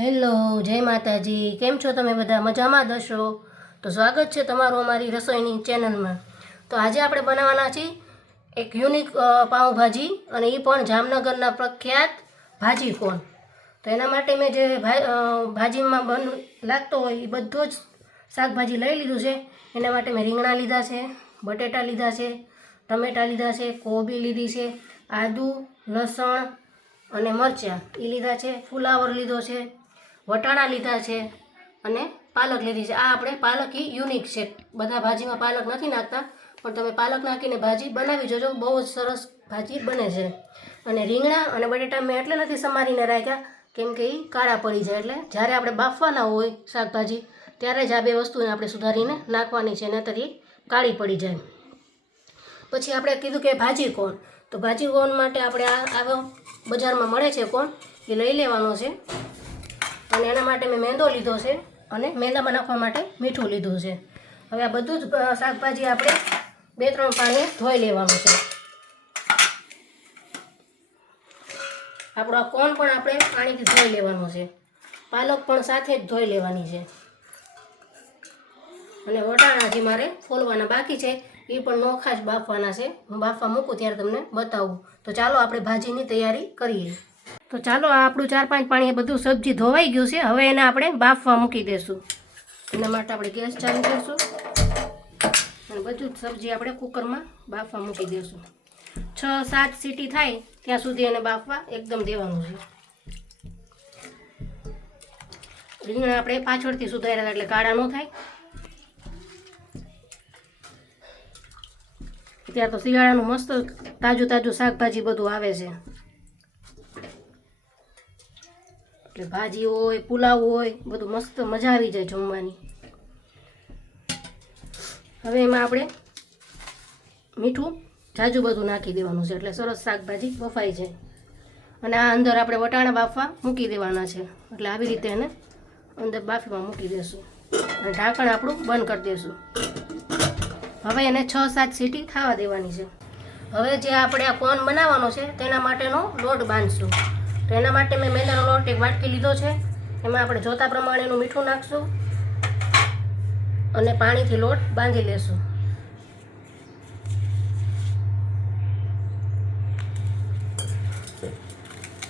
Hello, જય માતાજી. કેમ છો તમે બધા? મજામાં જ હશો? તો સ્વાગત છે તમારું અમારી રસોઈની ચેનલમાં. તો આજે આપણે બનાવવાના છીએ એક યુનિક પાઉંભાજી, અને એ પણ જામનગરના પ્રખ્યાત ભાજી કોણ. તો એના માટે મેં જે ભાજીમાં લાગતો હોય એ બધો જ શાકભાજી લઈ લીધું છે. એના માટે મેં રીંગણા લીધા છે, બટેટા લીધા છે, ટમેટાં લીધા છે, કોબી લીધી છે, આદુ, લસણ અને મરચાં એ લીધા છે, ફુલાવર લીધો છે, વટાણા લીધા છે અને પાલક લીધી છે. આ આપણે પાલક એ યુનિક છે, બધા ભાજીમાં પાલક નથી નાખતા, પણ તમે પાલક નાખીને ભાજી બનાવી જોજો, બહુ જ સરસ ભાજી બને છે. અને રીંગણા અને બટેટા મેં એટલે નથી સમારીને રાખ્યા કેમ કે એ કાળા પડી જાય, એટલે જ્યારે આપણે બાફવાના હોય શાકભાજી ત્યારે જ આ બે વસ્તુને આપણે સુધારીને નાખવાની છે, નહીંતર એ કાળી પડી જાય. પછી આપણે કીધું કે ભાજી કોણ, તો ભાજી કોણ માટે આપણે આવો બજારમાં મળે છે કોણ, એ લઈ લેવાનો છે. અને એના માટે મેં મેંદો લીધો છે અને મેંદામાં નાખવા માટે મીઠું લીધું છે. હવે આ બધું જ શાકભાજી આપણે 2-3 પાણી ધોઈ લેવાનું છે. આપણો આ કોણ પણ આપણે પાણીથી ધોઈ લેવાનો છે. પાલક પણ સાથે જ ધોઈ લેવાની છે. અને વટાણા જે મારે ફોલવાના બાકી છે એ પણ નોખા જ બાફવાના છે. હું બાફવા મૂકું ત્યારે તમને બતાવું. તો ચાલો આપણે ભાજીની તૈયારી કરીએ. તો ચાલો આ આપણું 4-5 પાણી બધું સબ્જી ધોવાઈ ગયું છે. હવે એને આપણે બાફવા મૂકી દઈશું. એના માટે આપણે ગેસ ચાલુ કરીશું અને બધું જ સબ્જી આપણે કુકરમાં બાફવા મૂકી દઈશું. 6-7 સીટી થાય ત્યાં સુધી એને બાફવા એકદમ દેવાનું છે. રીંગણા આપણે પાછળથી સુધાર્યા એટલે કાળા ન થાય. ત્યાં તો શિયાળાનું મસ્ત તાજું શાકભાજી બધું આવે છે, એટલે ભાજી હોય, પુલાવ હોય, બધું મસ્ત મજા આવી જાય જમવાની. હવે એમાં આપણે મીઠું જાજુ બધું નાખી દેવાનું છે, એટલે સરસ શાકભાજી બફાઈ જાય. અને આ અંદર આપણે વટાણા બાફવા મૂકી દેવાના છે, એટલે આવી રીતે એને અંદર બાફવા મૂકી દઈશું અને ઢાંકણ આપણું બંધ કરી દઈશું. હવે એને 6-7 સીટી થવા દેવાની છે. હવે જે આપણે આ કોન બનાવવાનો છે તેના માટેનો લોટ બાંધશું. તો એના માટે મેં મેંદાનો લોટ એક વાટકી લીધો છે. એમાં આપણે જોતા પ્રમાણેનું મીઠું નાખશું અને પાણીથી લોટ બાંધી લેશું.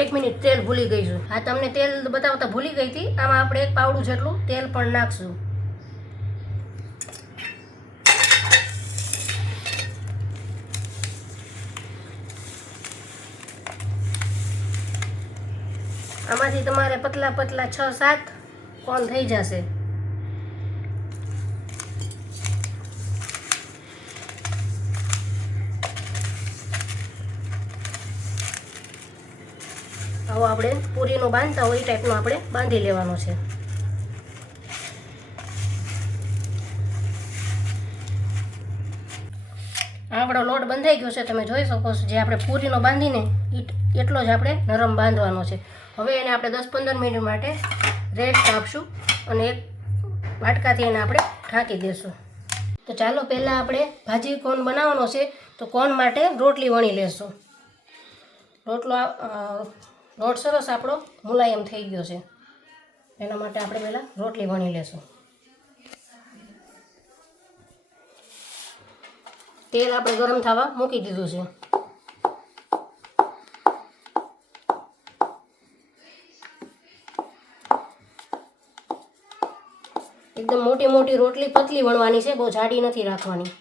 એક મિનિટ, તેલ ભૂલી ગઈ છું. હા, તમને તેલ બતાવતા ભૂલી ગઈ હતી. આમાં આપણે 1 પાવડું જેટલું તેલ પણ નાખશું. આમાંથી તમારે પતલા 6-7 કોન થઈ જશે. આવો આપણે પૂરીનો બાંધતા હોય એ ટાઈપનો આપણે બાંધી લેવાનો છે. આપણો લોટ બંધાઈ ગયો છે, તમે જોઈ શકો છો. જે આપણે પૂરીનો બાંધીને એટલો જ આપણે નરમ બાંધવાનો છે. હવે એને આપણે 10-15 મિનિટ માટે રેસ્ટ આપશું અને એક વાટકાથી એને આપણે ઢાંકી દઈશું. તો ચાલો પહેલાં આપણે ભાજી કોણ બનાવવાનો છે, તો કોણ માટે રોટલી વણી લેશું. લોટ સરસ આપણો મુલાયમ થઈ ગયો છે, એના માટે આપણે પહેલાં રોટલી વણી લેશું. તેલ આપણે ગરમ થવા મૂકી દીધું છે. એકદમ મોટી રોટલી પતલી વણવાની છે, બહુ જાડી નથી રાખવાની.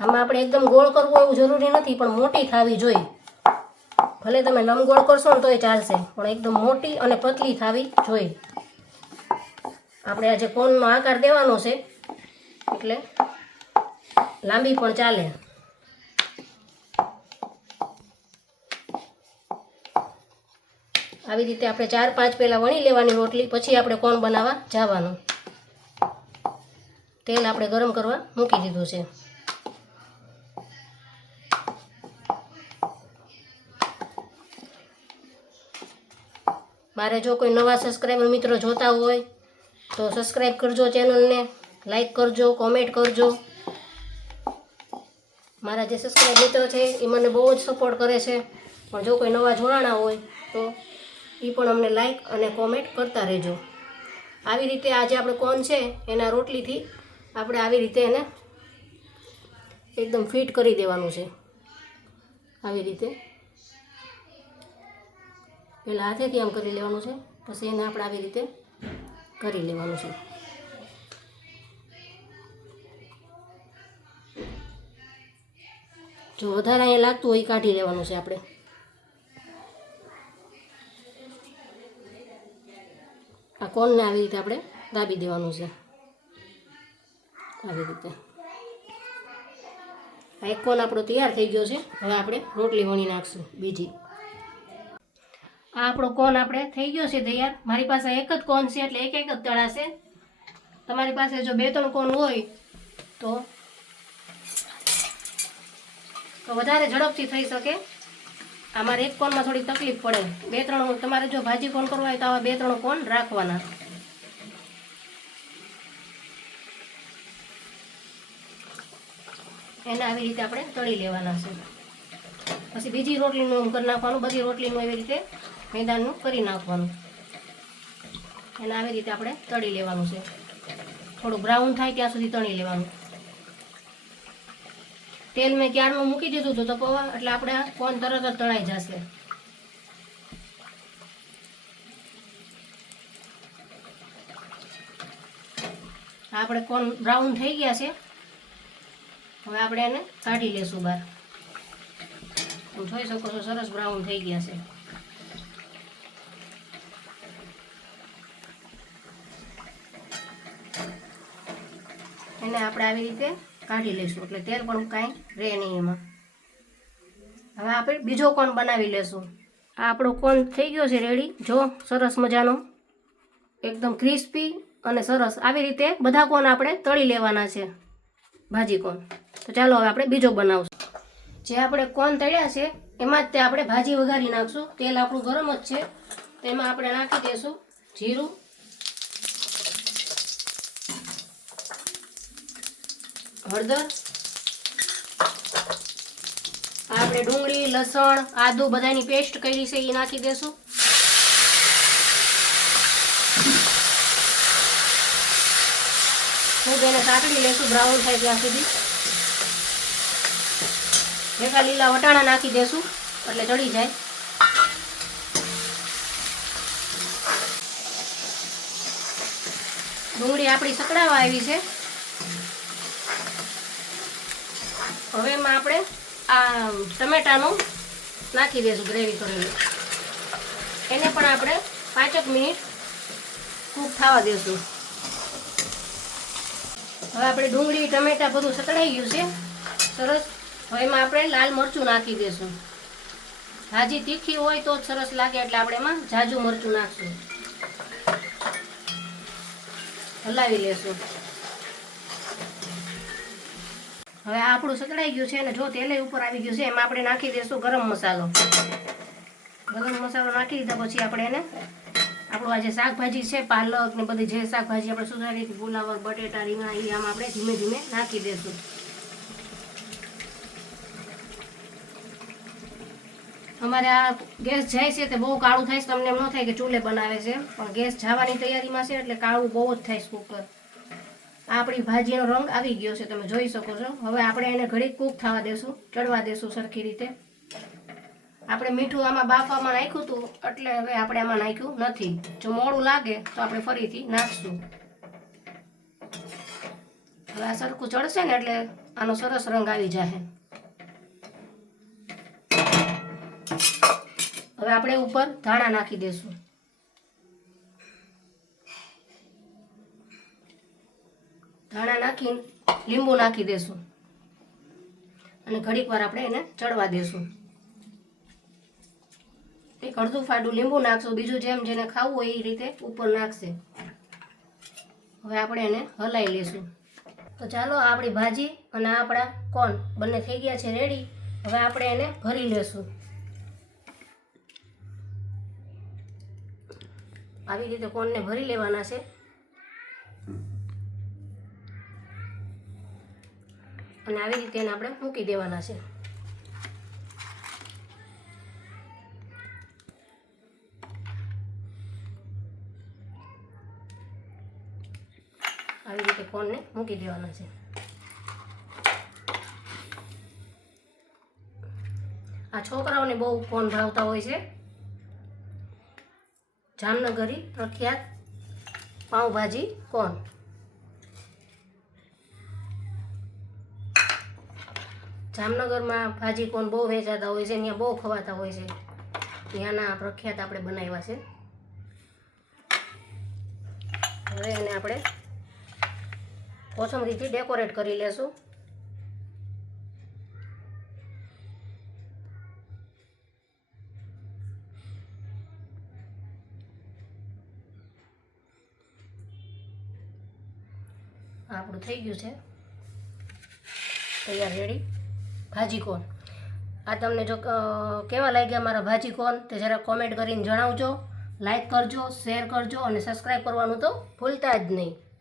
આમાં આપણે એકદમ ગોળ કરવો એવું જરૂરી નથી, પણ મોટી થવી જોઈએ. ભલે તમે લંબગોળ કરશો ને તોય ચાલશે, પણ એકદમ મોટી અને પતલી થવી જોઈએ. આપણે આજે કોનનો આકાર દેવાનો છે એટલે લાંબી પણ ચાલે. આવી રીતે આપણે 4-5 પહેલાં વણી લેવાની રોટલી, પછી આપણે કોણ બનાવવા જવાનું. તેલ આપણે ગરમ કરવા મૂકી દીધું છે. મારે જો કોઈ નવા સબસ્ક્રાઈબર મિત્રો જોતા હોય તો સબસ્ક્રાઈબ કરજો ચેનલને, લાઈક કરજો, કોમેન્ટ કરજો. મારા જે સબસ્ક્રાઈબ મિત્રો છે એ મને બહુ જ સપોર્ટ કરે છે, પણ જો કોઈ નવા જોડાણા હોય તો એ પણ અમને લાઈક અને કોમેન્ટ કરતા રહેજો. આવી રીતે આજે આપણે કોન છે એના રોટલીથી આપણે આવી રીતે એને એકદમ ફિટ કરી દેવાનું છે. આવી રીતે પહેલાં હાથેથી આમ કરી લેવાનું છે, પછી એને આપણે આવી રીતે કરી લેવાનું છે. જો વધારે અહીંયા લાગતું હોય એ કાઢી લેવાનું છે. આપણે આ કોનને આવી રીતે આપણે દાબી દેવાનું છે. આવી રીતે આ એક કોન આપણો તૈયાર થઈ ગયો છે. હવે આપણે રોટલી વણી નાખશું બીજી. આ આપણો કોન આપણે થઈ ગયો છે તૈયાર. મારી પાસે એક જ કોન છે એટલે એક જ તળાશે. તમારી પાસે જો 2-3 કોન હોય તો વધારે ઝડપથી થઈ શકે. અમારે એક કોનમાં થોડી તકલીફ પડે. 2-3 તમારે જો ભાજી કોન કરવા હોય તો આવા 2-3 કોન રાખવાના. એને આવી રીતે આપણે તળી લેવાના છે. પછી બીજી રોટલીનું કરી નાખવાનું. બધી રોટલીનું એવી રીતે મેદાનનું કરી નાખવાનું. એને આવી રીતે આપણે તળી લેવાનું છે. થોડું બ્રાઉન થાય ત્યાં સુધી તળી લેવાનું. તેલ મેં ક્યારનું મૂકી દીધું હતું તપવા, એટલે આપણે કોન તરત જ તળાઈ જશે. આપણે કોન બ્રાઉન થઈ ગયા છે. હવે આપણે એને કાઢી લેશું બહાર. તમે જોઈ શકો છો સરસ બ્રાઉન થઈ ગયા છે. એને આપણે આવી રીતે કાઢી લઈશું એટલે તેલ પણ કાંઈ રહે નહીં એમાં. હવે આપણે બીજો કોન બનાવી લેશું. આ આપણો કોન થઈ ગયો છે રેડી. જો સરસ મજાનો એકદમ ક્રિસ્પી અને સરસ. આવી રીતે બધા કોન આપણે તળી લેવાના છે, ભાજી કોન. તો ચાલો હવે આપણે બીજો બનાવશું. જે આપણે કોન તળ્યા છે એમાં જ તે આપણે ભાજી વઘારી નાખશું. તેલ આપણું ગરમ જ છે. તેમાં આપણે નાખી દઈશું જીરું, હળદર, આપણે ડુંગળી, લસણ, આદુ બધાની પેસ્ટ કરી છે એ નાખી દેશું. ખૂબ એને સાંકળી લેશું બ્રાઉન થાય ત્યાં સુધી. ભેગા લીલા વટાણા નાખી દેશું એટલે ચડી જાય. ડુંગળી આપણી સકડાવા આવી છે. હવે એમાં આપણે આ ટમેટાનું નાખી દઈશું ગ્રેવી કરેલું. એને પણ આપણે 5 મિનિટ કૂક થવા દઈશું. હવે આપણે ડુંગળી, ટમેટા બધું સકડાઈ ગયું છે સરસ. હવે એમાં આપણે લાલ મરચું નાખી દઈશું. ભાજી તીખી હોય તો જ સરસ લાગે એટલે આપણે એમાં જાજુ મરચું નાખશું. હલાવી લેશું. હવે આ આપણું સકડાઈ ગયું છે અને જો તેલે ઉપર આવી ગયું છે એમાં આપણે નાખી દઈશું ગરમ મસાલો. ગરમ મસાલો નાખી દીધા પછી આપણે એને આપણું આ જે શાકભાજી છે પાલક ને બધી જે શાકભાજી આપણે સુધારી હતી, ફુલાવર, બટેટા, રીંગણા, એ આમ આપણે ધીમે ધીમે નાખી દઈશું. અમારે આ ગેસ જાય છે તે બહુ કાળું થાય છે. તમને એમ ન થાય કે ચૂલે બનાવે છે, પણ ગેસ જવાની તૈયારીમાં છે એટલે કાળું બહુ જ થાય છે કુકર. આપણી ભાજીનો રંગ આવી ગયો છે, તમે જોઈ શકો છો. હવે આપણે એને ઘડીક કૂક થવા દેશું, ચડવા દેશું સરખી રીતે. આપણે મીઠું આમાં બાફવામાં નાખ્યું હતું એટલે હવે આપણે આમાં નાખ્યું નથી. જો મોડું લાગે તો આપણે ફરીથી નાખશું. હવે આ સરખું ચડશે ને એટલે આનો સરસ રંગ આવી જશે. હવે આપણે ઉપર ધાણા નાખી દઈશું. ધાણા નાખીને લીંબુ નાખી દઈશું અને ઘડીક વાર આપણે એને ચડવા દઈશું. એક અડધું ફાડું લીંબુ નાખશું. બીજું જેમ જેને ખાવું હોય એ રીતે ઉપર નાખશે. હવે આપણે એને હલાવી લઈશું. તો ચાલો આપણી ભાજી અને આપણા કોન બંને થઈ ગયા છે રેડી. હવે આપણે એને ભરી લેશું. આવી રીતે કોનને ભરી લેવાના છે. અને આવી રીતે એને આપણે મૂકી દેવાના છે. આવી રીતે કોનને મૂકી દેવાના છે. આ છોકરાઓને બહુ કોન ભાવતા હોય છે. જામનગરી પ્રખ્યાત પાઉંભાજી કોન. જામનગરમાં ભાજી કોન બહુ વેચાતા હોય છે, ત્યાં બહુ ખવાતા હોય છે. ત્યાંના પ્રખ્યાત આપણે બનાવ્યા છે. હવે એને આપણે કોથમરીથી ડેકોરેટ કરી લેશું. આપણું થઈ ગયું છે તૈયાર, રેડી ભાજી કોન. આ તમને જો કેવા લાગ્યા મારા ભાજી કોન તે જરા કોમેન્ટ કરીને જણાવજો. લાઈક કરજો, શેર કરજો અને સબસ્ક્રાઈબ કરવાનું તો ભૂલતા જ નહીં.